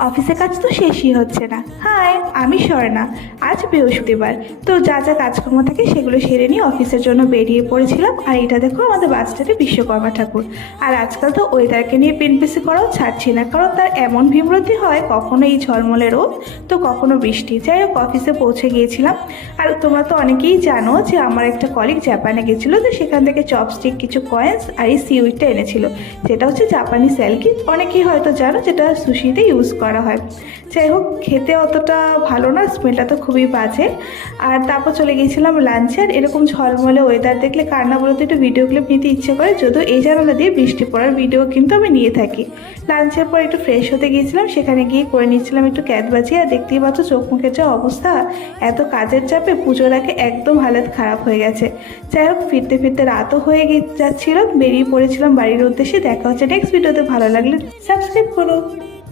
অফিসের কাজ তো শেষই হচ্ছে না। হাই আমি স্বর্ণা, আজ বৃহস্পতিবার। তো যা যা কাজকর্ম থাকে সেগুলো সেরে নিয়ে অফিসের জন্য বেরিয়ে পড়েছিলাম, আর এটা দেখো আমাদের বাচ্চাটি বিশ্বকর্মা ঠাকুর। আর আজকাল তো ওয়েদারকে নিয়ে পেনপেসি করাও ছাড়ছি না, কারণ তার এমন ভীমরতি হয়, কখনো এই ঝলমলে রোদ, তো কখনো বৃষ্টি। যাই হোক, অফিসে পৌঁছে গিয়েছিলাম। আর তোমরা তো অনেকেই জানো যে আমার একটা কলিগ জাপানে গেছিল, তো সেখান থেকে চপস্টিক কিছু কয়েন্স আর এই সিউইটটা এনেছিল। যেটা হচ্ছে জাপানি স্যালকি অনেকেই হয়তো জানো যেটা সুশিতে ইউজ করা। হয়। যাই হোক, খেতে অতটা ভালো না স্মেলটা তো খুবই বাজে। আর তারপর চলে গিয়েছিলাম লাঞ্চে আর এরকম ঝলমলে ওয়েদার দেখলে কার বলতে একটু ভিডিও ক্লিপ নিতে ইচ্ছে করে, যদিও এই জানালা দিয়ে বৃষ্টি পড়ার ভিডিও কিন্তু আমি নিয়ে থাকি। লাঞ্চের পর একটু ফ্রেশ হতে গিয়েছিলাম, সেখানে গিয়ে করে নিয়েছিলাম একটু ক্যাট বাজি। আর দেখতেই পাচ্ছ চোখ মুখের যা অবস্থা, এত কাজের চাপে পুজোর আগে একদম হালত খারাপ হয়ে গেছে। যাই হোক, ফিরতে ফিরতে রাতও হয়ে যাচ্ছিল, বেরিয়ে পড়েছিলাম বাড়ির উদ্দেশ্যে। দেখা হচ্ছে নেক্সট ভিডিওতে ভালো লাগলে সাবস্ক্রাইব করো।